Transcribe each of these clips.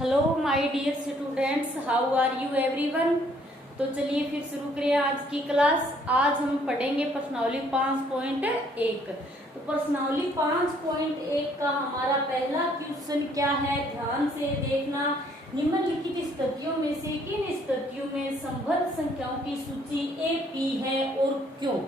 Hello my dear students, how are you everyone. तो चलिए फिर शुरू करें आज की क्लास। आज हम पढ़ेंगे प्रश्नावली 5.1। तो प्रश्नावली 5.1 का हमारा पहला क्वेश्चन क्या है, ध्यान से देखना। निम्नलिखित स्थितियों में से किन स्थितियों में संबद्ध संख्याओं की सूची ए पी है और क्यों।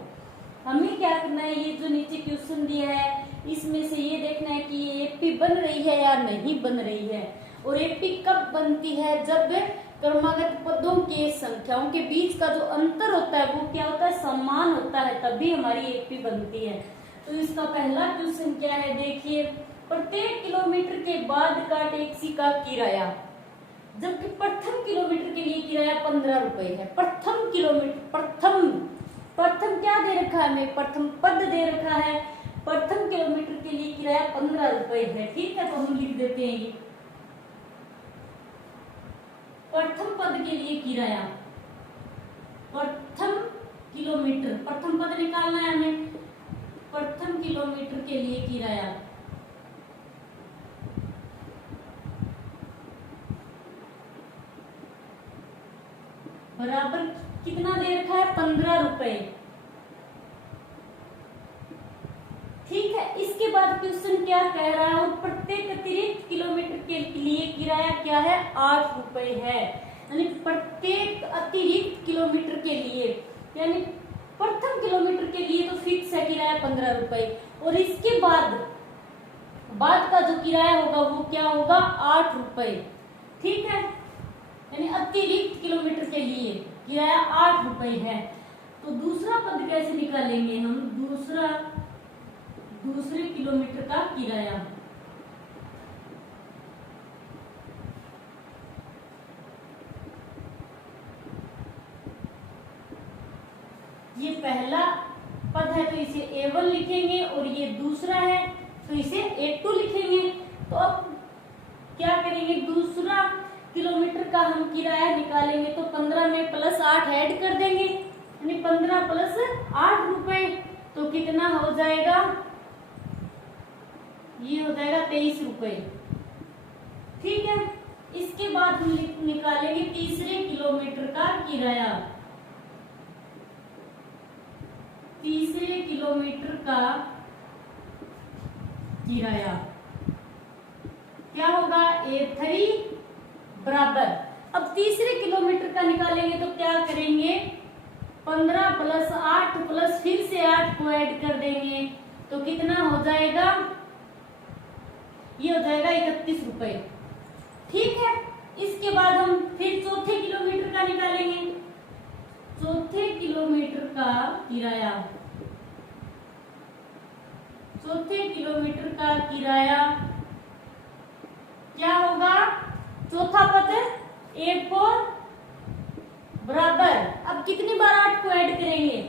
हमें क्या करना है, ये जो नीचे क्वेश्चन दिया है इसमें से ये देखना है कि ये एपी बन रही है या नहीं बन रही है। और एपी कब बनती है, जब क्रमागत पदों के संख्याओं के बीच का जो अंतर होता है वो क्या होता है, समान होता है, तभी हमारी एपी बनती है। तो इसका पहला क्वेश्चन क्या है, देखिए। प्रत्येक किलोमीटर के बाद का टैक्सी का किराया, जबकि प्रथम किलोमीटर के लिए किराया 15 रुपए है। प्रथम किलोमीटर, प्रथम क्या दे रखा है हमें, प्रथम पद दे रखा है। प्रथम किलोमीटर के लिए किराया 15 रुपए है। ठीक है, तो हम लिख देते हैं ये प्रथम पद के लिए किराया। प्रथम किलोमीटर, प्रथम पद निकालना है हमें। प्रथम किलोमीटर के लिए किराया बराबर कितना दे रखा है, 15 रुपए। ठीक है, इसके बाद क्वेश्चन क्या कह रहा है, और प्रत्येक अतिरिक्त किलोमीटर के लिए किराया क्या है, 8 रुपए है। यानी प्रत्येक अतिरिक्त किलोमीटर के लिए, यानी प्रथम किलोमीटर के लिए तो फिक्स है किराया 15 रुपए, और इसके बाद का जो किराया होगा वो क्या होगा, 8 रुपए। ठीक है, यानी अतिरिक्त किलोमीटर के लिए किराया 8 रुपए है। तो दूसरा पद कैसे निकालेंगे हम, दूसरे किलोमीटर का किराया। ये पहला पद है तो इसे A1 लिखेंगे, और ये दूसरा है तो इसे A2 लिखेंगे। तो अब क्या करेंगे, दूसरा किलोमीटर का हम किराया निकालेंगे तो 15 में प्लस 8 ऐड कर देंगे, यानी 15 प्लस 8 रुपए, तो कितना हो जाएगा, ये हो जाएगा 23 रुपए। ठीक है, इसके बाद हम निकालेंगे तीसरे किलोमीटर का किराया। तीसरे किलोमीटर का किराया क्या होगा, A3 बराबर। अब तीसरे किलोमीटर का निकालेंगे तो क्या करेंगे, 15 प्लस 8 प्लस फिर से 8 को ऐड कर देंगे, तो कितना हो जाएगा, ये हो जाएगा 31 रुपए। ठीक है, इसके बाद हम फिर चौथे किलोमीटर का निकालेंगे। चौथे किलोमीटर का किराया, चौथे किलोमीटर का किराया क्या होगा, चौथा पद A4 बराबर। अब कितनी बार 8 को ऐड करेंगे,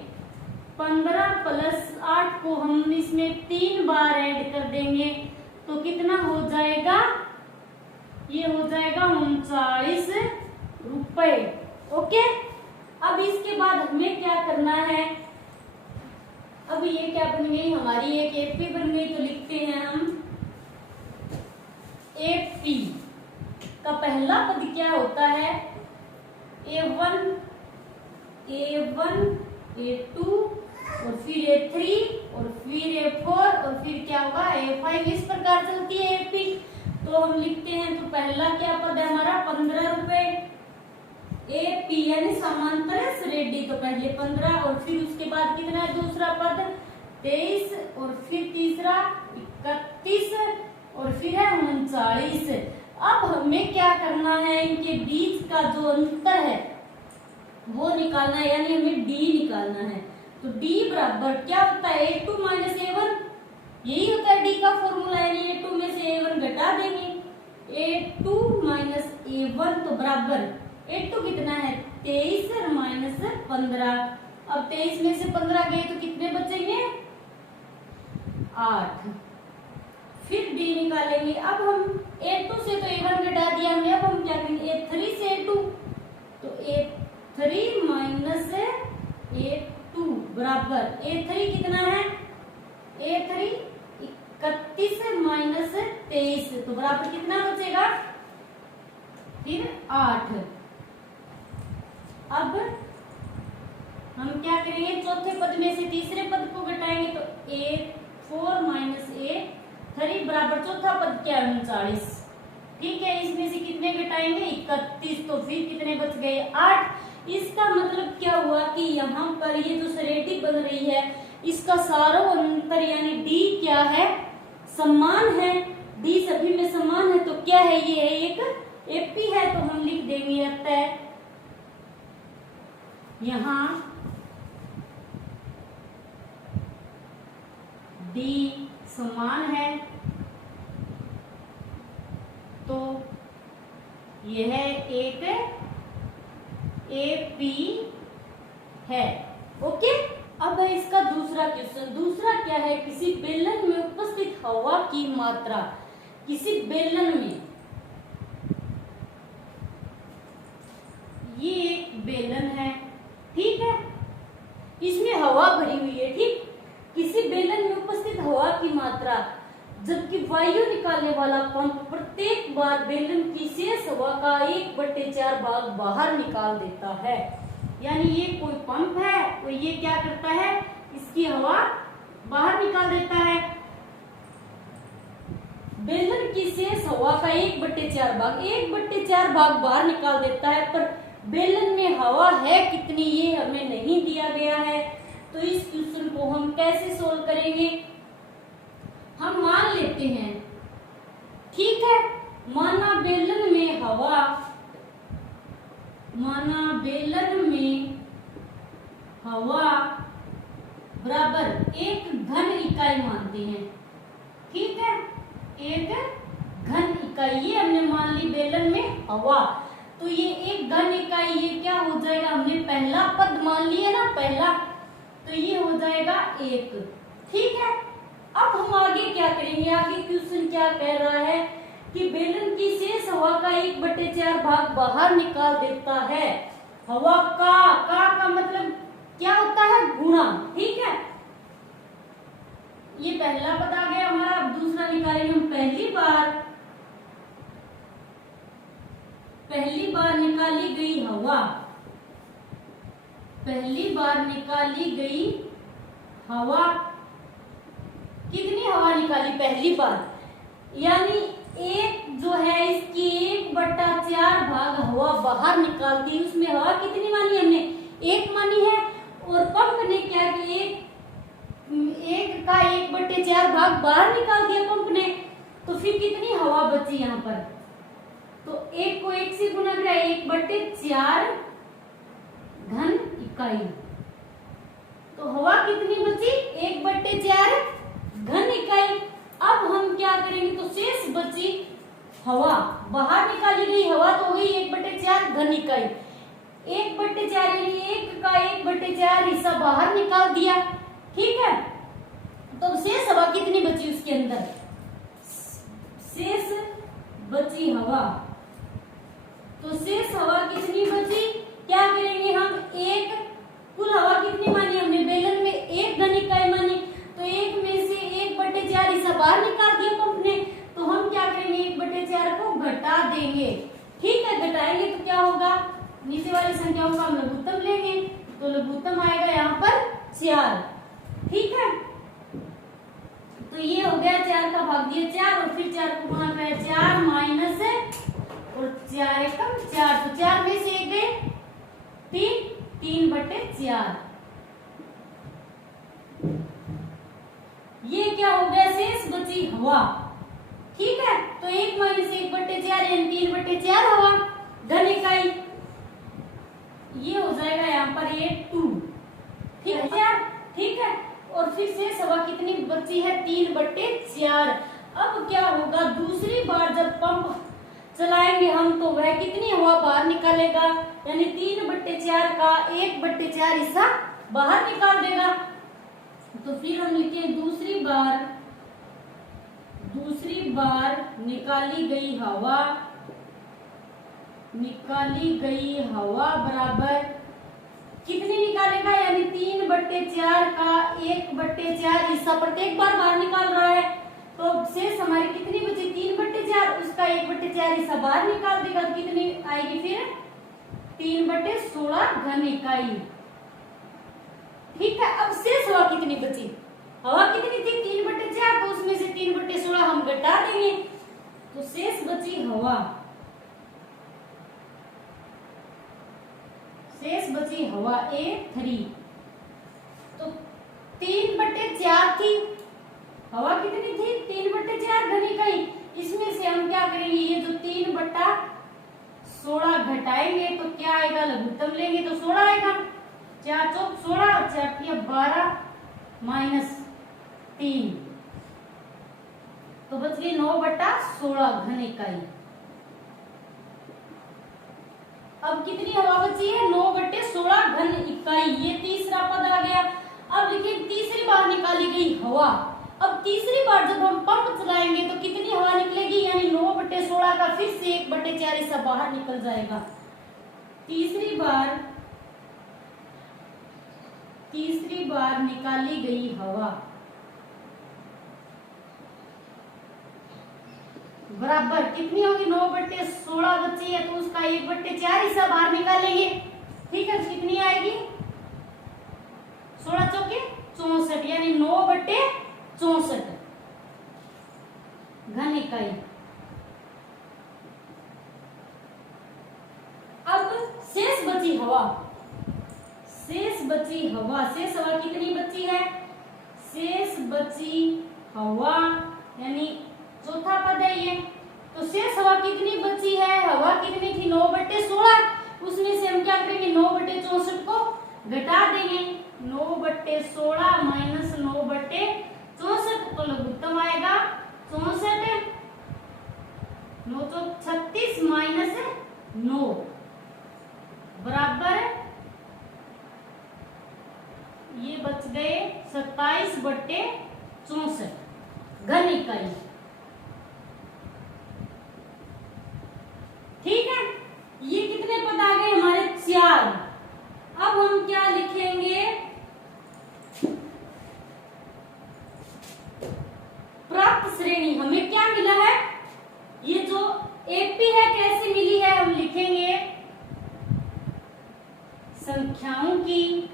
15 प्लस 8 को हम इसमें 3 बार ऐड कर देंगे, तो कितना हो जाएगा, ये हो जाएगा 39 रुपए। ओके, अब इसके बाद हमें क्या करना है, अब ये क्या बन गई, हमारी एक एपी बन गई। तो लिखते हैं हम एपी का पहला पद क्या होता है, A1 A2 और फिर A3 और फिर A4 और फिर क्या होगा, A5। इस प्रकार चलती है एपी। तो हम लिखते हैं, तो पहला क्या पद है हमारा, 15 रुपए। एपी यानी समांतर श्रेणी, तो पहले 15 और फिर उसके बाद कितना है, दूसरा पद 23 और फिर तीसरा 31 और फिर है 39। अब हमें क्या करना है, इनके बीच का जो अंतर है वो निकालना है, यानी हमें डी निकालना है। तो D बराबर क्या होता है, A2 माइनस A1, यही होता है D का फॉर्मूला, यानी A2 में से A1 घटा देंगे। A2 माइनस A1 तो बराबर A2 कितना है, 23 माइनस 15। अब 23 में से 15 गए तो कितने बचेंगे, 8। फिर D निकालेंगे। अब हम A2 से तो A1 घटा दिया हमने, अब हम क्या करेंगे, A3 से A2, तो A3 माइनस A2 बराबर A3 कितना है, A3 31 माइनस 23, तो बराबर कितना बचेगा, फिर 8। अब हम क्या करेंगे, चौथे पद में से तीसरे पद को घटाएंगे तो A4 माइनस A3 बराबर चौथा पद क्या है 39। ठीक है, इसमें से कितने घटाएंगे 31, तो फिर कितने बच गए 8। इसका मतलब क्या हुआ कि यहाँ पर ये जो सरेटी बन रही है इसका सारों अंतर यानी D क्या है, समान है। D सभी में समान है तो क्या है, ये है एक एपी है, तो हम लिख देंगे अतः यहाँ D समान है तो यह एक एपी है। ओके, अब है इसका दूसरा क्वेश्चन। दूसरा क्या है, किसी बेलन में उपस्थित हवा की मात्रा, किसी बेलन में, ये एक बेलन है, ठीक है, इसमें हवा भरी हुई है, ठीक। किसी बेलन में उपस्थित हवा की मात्रा जबकि वायु निकालने वाला पंप प्रत्येक बार बेलन की शेष हवा का 1/4 भाग बाहर निकाल देता है। यानी ये कोई पंप है तो ये क्या करता है, इसकी हवा बाहर निकाल देता है। बेलन की शेष हवा का 1/4 भाग, 1/4 भाग बाहर निकाल देता है, पर बेलन में हवा है कितनी ये हमें नहीं दिया गया है। तो इस क्वेश्चन को हम कैसे सोल्व करेंगे, हम मान लेते हैं, ठीक है, माना बेलन में हवा, माना बेलन में हवा बराबर एक घन इकाई मानते हैं, ठीक है, एक घन इकाई, ये हमने मान ली बेलन में हवा, तो ये एक घन इकाई, ये क्या हो जाएगा, हमने पहला पद मान लिया ना, पहला, तो ये हो जाएगा 1, ठीक है। अब हम आगे क्या करेंगे, आगे क्वेश्चन क्या कह रहा है कि बेलन की शेष हवा का 1/4 भाग बाहर निकाल देता है। हवा का मतलब क्या होता है, गुणा, ठीक है। ये पहला पद आ गया हमारा। अब दूसरा निकालेंगे हम, पहली बार निकाली गई हवा, पहली बार निकाली गई हवा, कितनी हवा निकाली पहली बार, यानी एक जो है इसकी 1/4 भाग हवा बाहर निकाल दी, उसमें हवा कितनी मानी हमने, 1 मानी है, और पंप ने क्या किया, एक का 1/4 भाग बाहर निकाल दिया पंप ने, तो फिर कितनी हवा बची यहाँ पर, तो 1 को 1 से गुना किया, 1/4 घन इकाई, तो हवा कितनी बची 1/4 घन इकाई। अब हम क्या करेंगे, तो शेष बची हवा, बाहर निकाली गई हवा तो हो गई 1/4 घन इकाई, 1/4 यानी 1 का 1/4 हिस्सा बाहर निकाल दिया, ठीक है। तो शेष हवा कितनी बची उसके अंदर, शेष बची हवा, तो शेष हवा कितनी बची, क्या करेंगे हम, एक कुल हवा कितनी मानी हमने, बेलन में 1 घन इकाई मानी, तो 1 में से 1/4 हिस्सा बाहर निकाल दिया पंप ने, तो हम क्या करेंगे 1/4 को घटा देंगे, ठीक है। घटाएंगे तो क्या होगा, नीचे वाली संख्या का हम लघुत्तम लेंगे, तो लघुत्तम आएगा यहाँ पर 4, ठीक है। तो ये हो गया 4 का भाग दिया 4, और फिर 4 को गुणा करें, 4 माइनस और 4 एकम 4, तो 4 में से 1 गए 3, 3/4, ये क्या हो गया, शेष बची हवा, ठीक है। तो 1 माइनस 1/4 यानी 3/4 हवा घन इकाई, ये हो जाएगा यहाँ पर ये 2, ठीक है, ठीक है। और फिर शेष हवा कितनी बची है, 3/4। अब क्या होगा, दूसरी बार जब पंप चलाएंगे हम तो वह कितनी हवा बाहर निकालेगा, यानी 3/4 का 1/4 हिस्सा बाहर निकाल देगा। तो फिर हम लिखे दूसरी बार निकाली गई हवा बराबर कितनी निकालेगा, यानी 3/4 का 1/4 हिस्सा प्रत्येक बार बाहर निकाल रहा है, तो शेष हमारी कितनी बची, 3/4 4, उसका 1/4 हिस्सा बाहर निकाल देगा तो कितनी आएगी फिर 3/16 घन इकाई। ठीक है, अब शेष हवा कितनी बची? हवा कितनी थी 3/4, तो उसमें से 3/16 हम घटा देंगे तो शेष बची हवा। शेष बची हवा A3। तो 3/4 थी हवा, कितनी थी 3/4 घन इकाई। इसमें से हम क्या करेंगे, ये जो 3/16 घटाएंगे तो क्या आएगा, लघुत्तम लेंगे तो 16 आएगा। 4 चौक 16, 4 तिया 12 -3 तो बच गई 9/16 घन इकाई। अब कितनी हवा बची है 9/16 घन इकाई। ये तीसरा पद आ गया। अब देखिए तीसरी बार निकाली गई हवा। अब तीसरी बार जब हम पंप चलाएंगे तो कितनी हवा निकलेगी, यानी 9/16 का फिर से 1/4 हिस्सा बाहर निकल जाएगा। तीसरी बार निकाली गई हवा बराबर कितनी होगी, 9/16 बची है तो उसका 1/4 हिस्सा बाहर निकालेंगे। ठीक है, कितनी आएगी 16 चौके 64, यानी 9/64 घन इकाई। अब शेष बची हवा। शेष हवा कितनी बची है, शेष बची हवा यानी चौथा पद है ये। तो शेष हवा कितनी बची है, हवा कितनी थी 9/16, उसमें से हम क्या करेंगे 9/64 को घटा देंगे। 9/16 माइनस 9/64 तो लघुत्तम आएगा 64। 9 चौक 36 माइनस 9 बराबर ये बच गए 27/64 घन इकाई। ठीक है, ये कितने पद आ गए हमारे 4। अब हम क्या लिखेंगे, प्राप्त श्रेणी। हमें क्या मिला है, ये जो एपी है कैसे मिली है, हम लिखेंगे संख्याओं की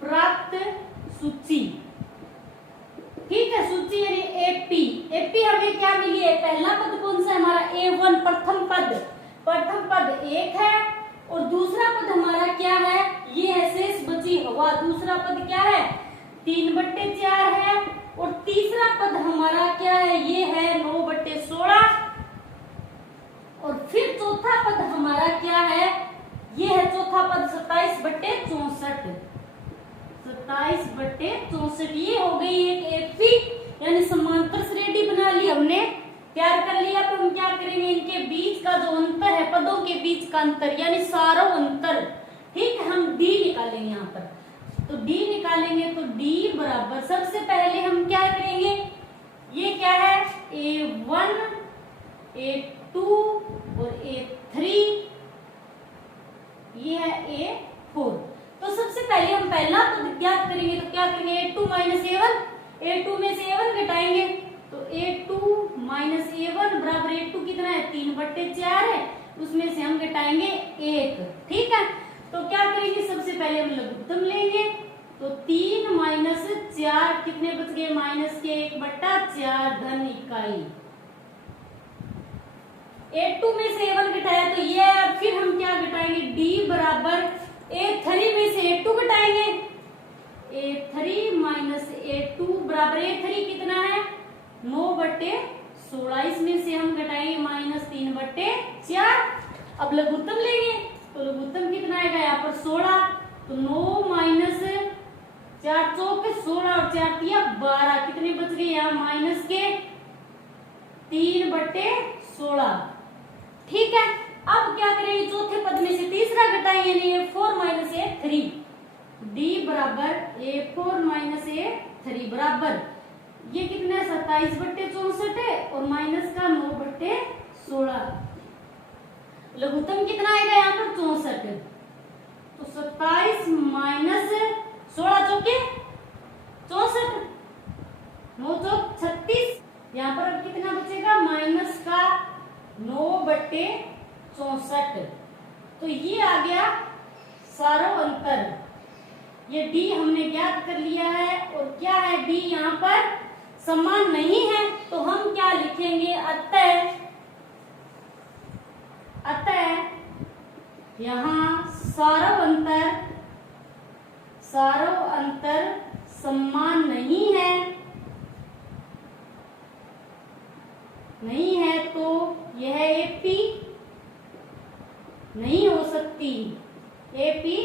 प्राप्त सूची। ठीक है, सूची यानी एपी। एपी हमें क्या मिली है, पहला पद कौन सा है हमारा A1 प्रथम पद 1 है और दूसरा पद हमारा क्या है, ये है शेष बची हवा। दूसरा पद क्या है 3/4 है और तीसरा पद हमारा क्या है, ये है 9/16 और फिर चौथा पद हमारा क्या है, ये है चौथा पद 27/64। 27/64 ये हो गई एक एपी यानी समांतर श्रेणी बना ली हमने, तैयार कर लिया। तो हम क्या करेंगे, इनके बीच का जो अंतर है, पदों के बीच का अंतर यानी सारों अंतर, ठीक है, हम डी निकालेंगे यहाँ पर। तो डी निकालेंगे तो डी बराबर सबसे पहले हम क्या करेंगे, ये क्या है A1 A2 और A3, ये है A4। तो सबसे पहले हम पहला पद ज्ञात करेंगे तो क्या करेंगे A2 माइनस A1, A2 में से A1 घटाएंगे तो A2 माइनस A1 बराबर A2 कितना है 3/4 है, उसमें से हम घटाएंगे 1। ठीक है, तो क्या करेंगे सबसे पहले हम लघुत्तम लेंगे तो 3 माइनस 4 कितने बच गए माइनस के 1/4 घन इकाई। A2 में से A1 घटाया तो ये है। फिर हम क्या घटाएंगे D बराबर A3 में से A2 घटाएंगे, A3 माइनस A2 बराबर A3 कितना है 9/16, इसमें से हम घटाएंगे माइनस 3/4। अब लघुत्तम लेंगे तो लघुत्तम कितना आएगा यहाँ पर 16, तो 9 माइनस 4 चौक 16 और 4 तिया 12, कितने बच गए यहाँ माइनस के 3/16। ठीक है, अब क्या करेंगे चौथे पद में से तीसरा घटाएंगे यानी A4 माइनस A3, D बराबर A4 माइनस A3 बराबर ये कितना है 27/64 है और माइनस का 9/16। लघुत्तम कितना आएगा यहाँ पर 64, तो 27 माइनस 16 चौके 64, 9 चौक 36 यहाँ पर अब कितना बचेगा, माइनस का 9/64। तो ये आ गया सारों अंतर। ये डी हमने ज्ञात कर लिया है। और क्या है, डी यहाँ पर समान नहीं है, तो हम क्या लिखेंगे, अतः यहाँ सारों अंतर समान नहीं है, तो यह एपी नहीं हो सकती, एपी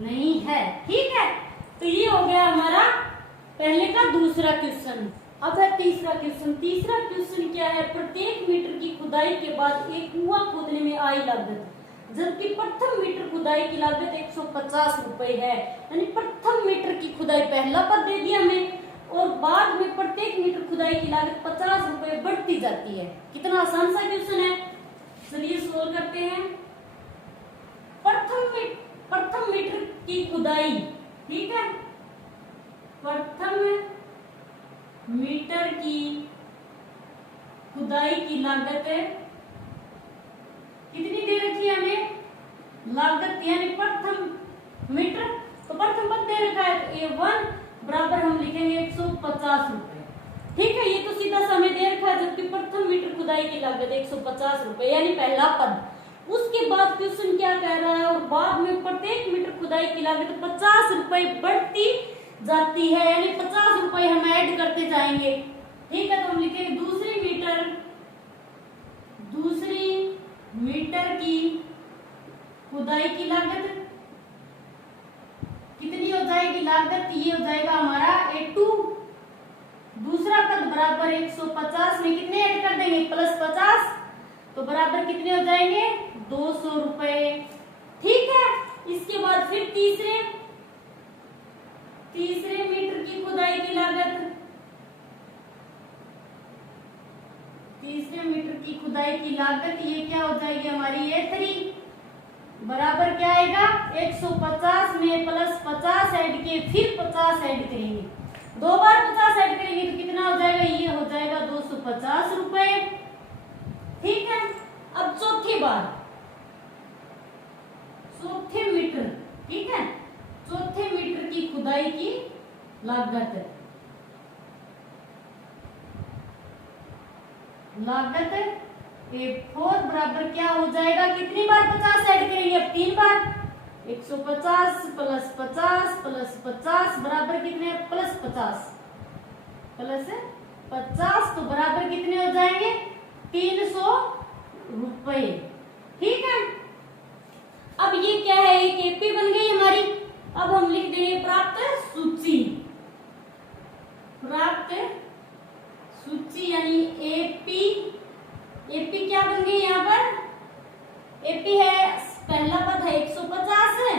नहीं है। ठीक है, तो ये हो गया हमारा पहले का दूसरा क्वेश्चन। अब है तीसरा क्वेश्चन। तीसरा क्वेश्चन क्या है, प्रत्येक मीटर की खुदाई के बाद एक कुआं खोदने में आई लागत, जबकि प्रथम मीटर खुदाई की लागत 150 रुपए है। यानी प्रथम मीटर की खुदाई पहला पद दे दिया हमें, और बाद में प्रत्येक मीटर खुदाई की लागत 50 रुपए बढ़ती जाती है। कितना आसान सा क्वेश्चन है, चलिए सोल्व करते हैं। प्रथम मीटर की खुदाई, ठीक है, प्रथम मीटर की खुदाई की लागत कितनी दे रखी है हमें, लागत यानी प्रथम मीटर, तो प्रथम पद दे रखा है, तो A1 बराबर हम लिखेंगे 150 रुपए। ठीक है, ये तो सीधा सा हमें दे रखा है, जबकि प्रथम मीटर खुदाई की लागत 150 रुपए यानी पहला पद। उसके बाद क्वेश्चन क्या कह रहा है, और बाद में प्रत्येक मीटर खुदाई की लागत 50 रुपए बढ़ती जाती है, यानी 50 रुपए हम ऐड करते जाएंगे। ठीक है, तो हम लिखेंगे दूसरी मीटर की खुदाई की लागत कितनी हो जाएगी, लागत ये हो जाएगा हमारा A2। दूसरा पद बराबर 150 में कितने ऐड कर देंगे, +50, तो बराबर कितने हो जाएंगे, 200 रुपए। ठीक है, इसके बाद फिर तीसरे मीटर की खुदाई की लागत, तीसरे मीटर की खुदाई की लागत ये क्या हो जाएगी हमारी, A3 बराबर क्या आएगा, 150 में +50 ऐड किए, फिर 50 ऐड करेंगे, 2 बार 50 ऐड करेंगे तो कितना हो जाएगा, ये हो जाएगा 250 रुपए। ठीक है, अब चौथे मीटर, ठीक है, चौथे मीटर की खुदाई की लागत A4 बराबर क्या हो जाएगा, कितनी बार 50 ऐड करेंगे, अब 3 बार, 150 + 50 + 50 बराबर कितने, +50 तो बराबर कितने हो जाएंगे, 300 रुपए। ठीक है, अब ये क्या है, एक एपी बन गई हमारी। अब हम लिख देंगे प्राप्त सूची यानी एपी क्या बन गई, यहाँ पर एपी है, पहला पद है 150 है,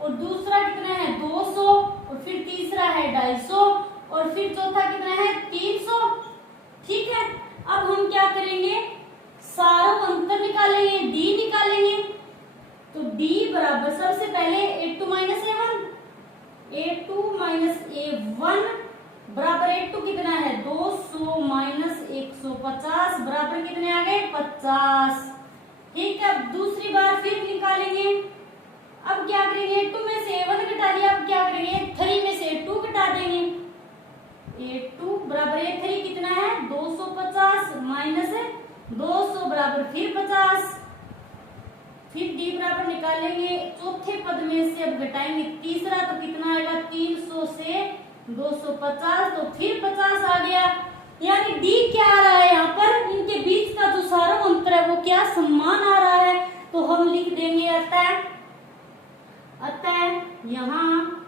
और दूसरा कितना है 200, और फिर तीसरा है 250, और फिर चौथा कितना है 300। ठीक है, अब हम क्या करेंगे, सारों अंतर निकालेंगे, डी निकालेंगे। तो D बराबर सबसे पहले A2 A1 बराबर A2 कितना है 200 - 150 बराबर कितने आ गए 50। ठीक है, अब दूसरी बार फिर निकालेंगे। अब क्या करेंगे, A2 में से A1 घटा दिया, अब क्या करेंगे 3 में से A2 घटा देंगे। A2 बराबर A3 कितना है 250 - 200 बराबर फिर 50, फिर D बराबर निकालेंगे, चौथे पद में से अब घटाएंगे तीसरा, तो कितना आएगा 300 से 250, तो फिर 50 आ गया। यानी D क्या आ रहा है, यहाँ पर इनके बीच का जो सारों अंतर है वो क्या समान आ रहा है, तो हम लिख देंगे अतः यहाँ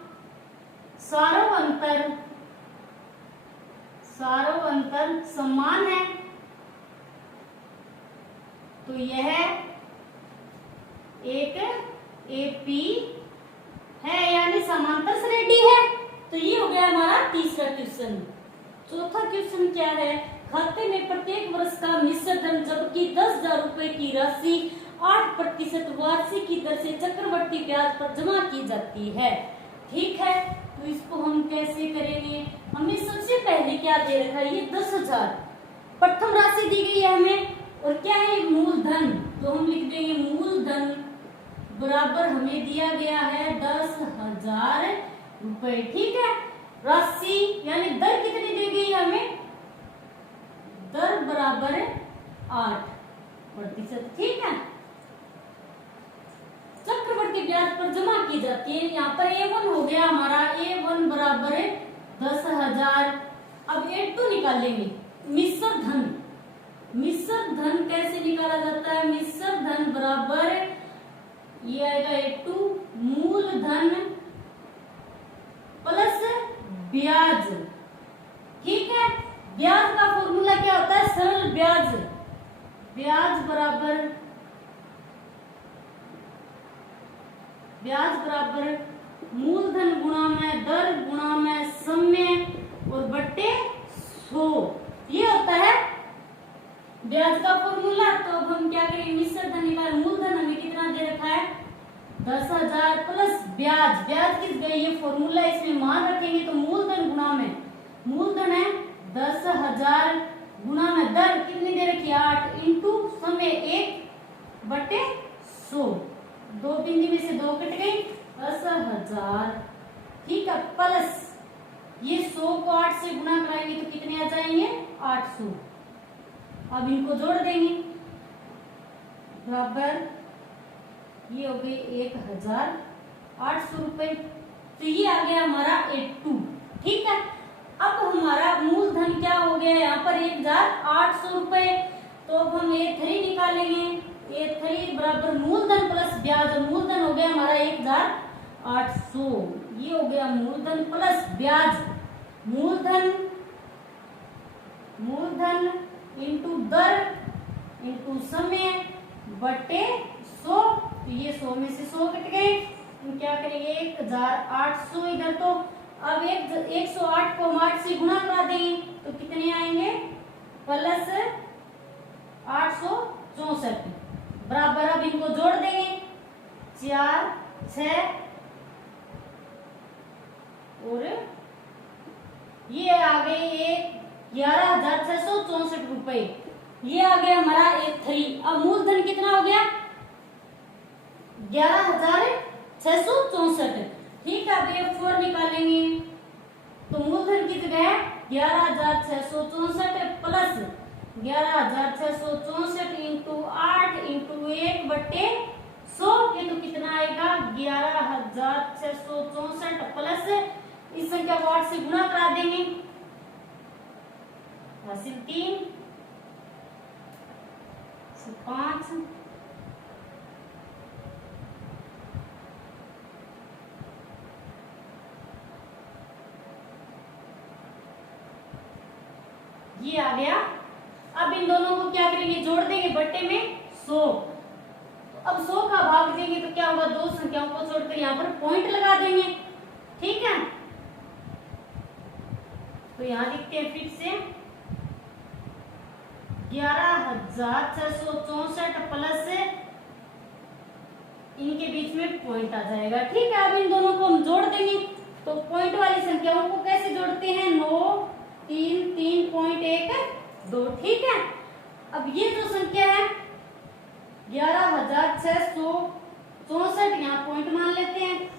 सारों अंतर समान है, तो यह एक एपी है, यानी समांतर श्रेणी है। तो ये हो गया हमारा तीसरा क्वेश्चन। चौथा क्वेश्चन क्या है, खाते में प्रत्येक वर्ष का निश्चित धन जबकि 10,000 रुपए की राशि 8% वार्षिक की दर से चक्रवृद्धि ब्याज पर जमा की जाती है। ठीक है, तो इसको हम कैसे करेंगे, हमें सबसे पहले क्या दे रखा है, ये 10,000 प्रथम राशि दी गई है हमें, और क्या है मूलधन, तो हम लिख देंगे मूलधन बराबर हमें दिया गया है 10,000 रुपए। ठीक है, राशि यानी दर कितनी दी गई है हमें, दर बराबर 8%। ठीक है, चक्रवृद्धि ब्याज पर जमा की जाती है। यहाँ पर A1 हो गया हमारा, A1 बराबर 10,000। अब A2 निकालेंगे, मिश्र धन। मिश्र धन कैसे निकाला जाता है, मिश्र धन बराबर ये आएगा A2 मूलधन प्लस ब्याज। ठीक है, ब्याज का फॉर्मूला क्या होता है, सरल ब्याज। ब्याज बराबर मूलधन गुणा में दर गुणा में समय और बट्टे 100, ये होता है ब्याज का फॉर्मूला। तो अब हम क्या करेंगे, मिश्र धन निकाल, मूलधन हमें कितना दे रखा है 10,000 प्लस ब्याज, ब्याज किस गई ये फॉर्मूला, इसमें मान रखेंगे तो मूलधन गुणा में, मूलधन है 10,000 गुणा में दर कितनी दे रखी है 8 इंटू समय 1/100, 2 बिंदी में से 2 कट गई 10,000। ठीक है, प्लस ये 100 को 8 से गुणा कराएंगे तो कितने आ जाएंगे 800। अब इनको जोड़ देंगे, बराबर ये हो गई 1,800 रुपए। तो ये आ गया हमारा A2। ठीक है, अब हमारा मूलधन क्या हो गया यहाँ पर 1,800 रुपए। तो अब हम A3 निकालेंगे, A3 बराबर मूलधन प्लस ब्याज, मूलधन हो गया हमारा 1,800, ये हो गया मूलधन प्लस ब्याज, मूलधन इंटू दर इंटू समय बटे 100। तो ये 100 में से 100 कट गए, तो क्या करेंगे 1,800 इधर। तो अब 108 को 8 से गुणा करा देंगे तो कितने आएंगे प्लस 864 बराबर। अब इनको जोड़ देंगे 4 6 और ये आ गए 11,664 रुपए, ये आ गया हमारा A3। अब मूलधन कितना हो गया 11,664। ठीक है, अब A4 निकालेंगे तो मूलधन की जगह 11,664 प्लस 11,664 इंटू 8 इंटू 1/100, ये तो कितना आएगा 11,664 प्लस इस संख्या को 8 से गुणा करा देंगे, हासिल 3 5 ये आ गया। अब इन दोनों को क्या करेंगे जोड़ देंगे बट्टे में 100। अब 100 का भाग देंगे तो क्या होगा, दो संख्याओं को जोड़कर यहाँ पर पॉइंट लगा देंगे। ठीक है, तो यहाँ लिखते हैं फिर से 11,664 प्लस इनके बीच में पॉइंट आ जाएगा। ठीक है, अब इन दोनों को हम जोड़ देंगे तो पॉइंट वाली संख्याओं को कैसे जोड़ते हैं 9 3 3.12। ठीक है, अब ये जो संख्या है 11,664 यहाँ पॉइंट मान लेते हैं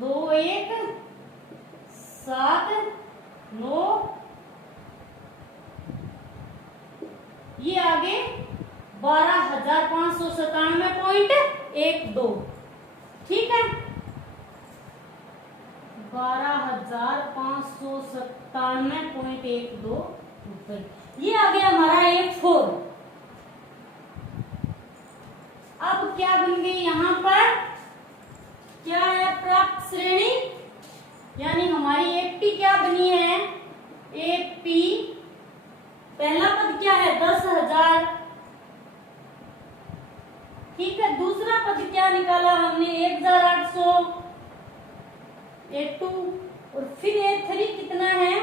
2 1 7 9, ये आगे 12,597.12। ठीक है, 12,597.12 रुपए, ये आ गया हमारा A4। अब क्या बन गई यहाँ पर, क्या है प्राप्त श्रेणी, यानी हमारी AP क्या बनी है AP, पहला पद क्या है 10,000। ठीक है, दूसरा पद क्या निकाला हमने 1,800 A2, और फिर A3 कितना है,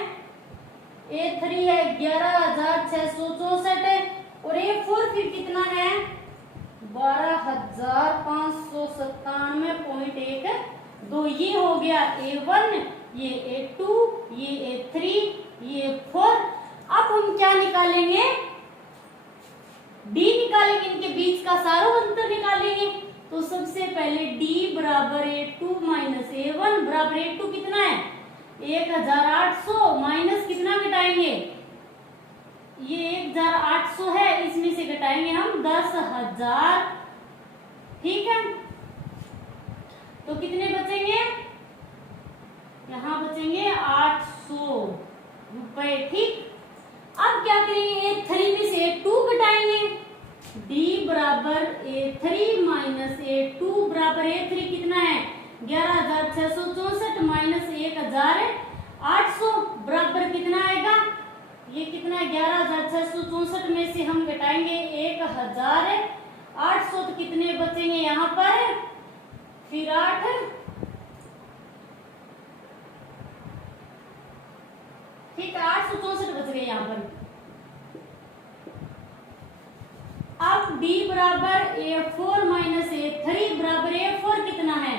A3 है 11,664 और A4 फिर कितना है 12,597.12। ये हो गया A1, ये A2, ये A3, ये A4। अब हम क्या निकालेंगे सारों अंतर निकालेंगे। तो सबसे पहले d बराबर A2 माइनस A1 बराबर A2 कितना है 1800 माइनस कितना घटाएंगे, ये 1800 है, इसमें से घटाएंगे हम 10,000। ठीक है, तो कितने बचेंगे, यहाँ बचेंगे 800 रुपए। ठीक, अब क्या करेंगे, A3 में से A2 घटाएंगे, d बराबर A3 माइनस A2 बराबर A3 कितना है 11,664 माइनस 1,800 बराबर कितना आएगा, ये कितना है 11,664 में से हम घटाएंगे 1,800, तो कितने बचेंगे यहाँ पर, फिर 8, ठीक है 864 बच गए यहाँ पर। अब d बराबर A4 माइनस A3 बराबर A4 कितना है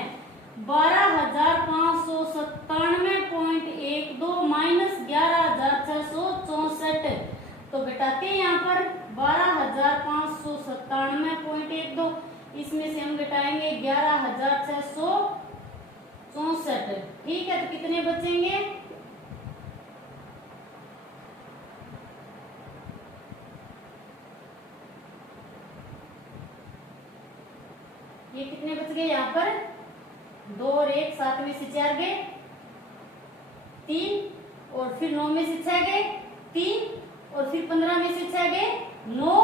12,597.12 माइनस 11,664, तो घटाते हैं यहाँ पर 12,597.12, इसमें से हम घटाएंगे 11,664। ठीक है, तो कितने बचेंगे, ये कितने बच गए यहाँ पर 2 और 1 7 में से 4 गए 3, और फिर 9 में से 6 गए 3, और फिर 15 में से 6 गए 9,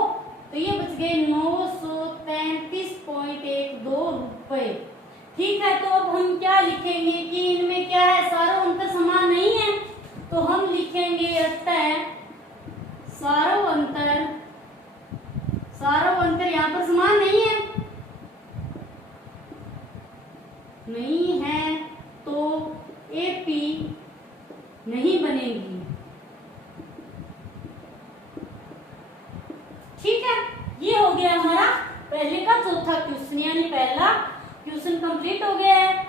तो ये बच गए 933.12 रुपए। ठीक है, तो अब हम क्या लिखेंगे कि इनमें क्या है, सारों अंतर समान नहीं है, तो हम लिखेंगे अतः सारों अंतर यहाँ पर समान नहीं है, तो AP नहीं बनेगी। ठीक है, ये हो गया हमारा पहले का चौथा क्वेश्चन, यानी पहला क्वेश्चन कंप्लीट हो गया है।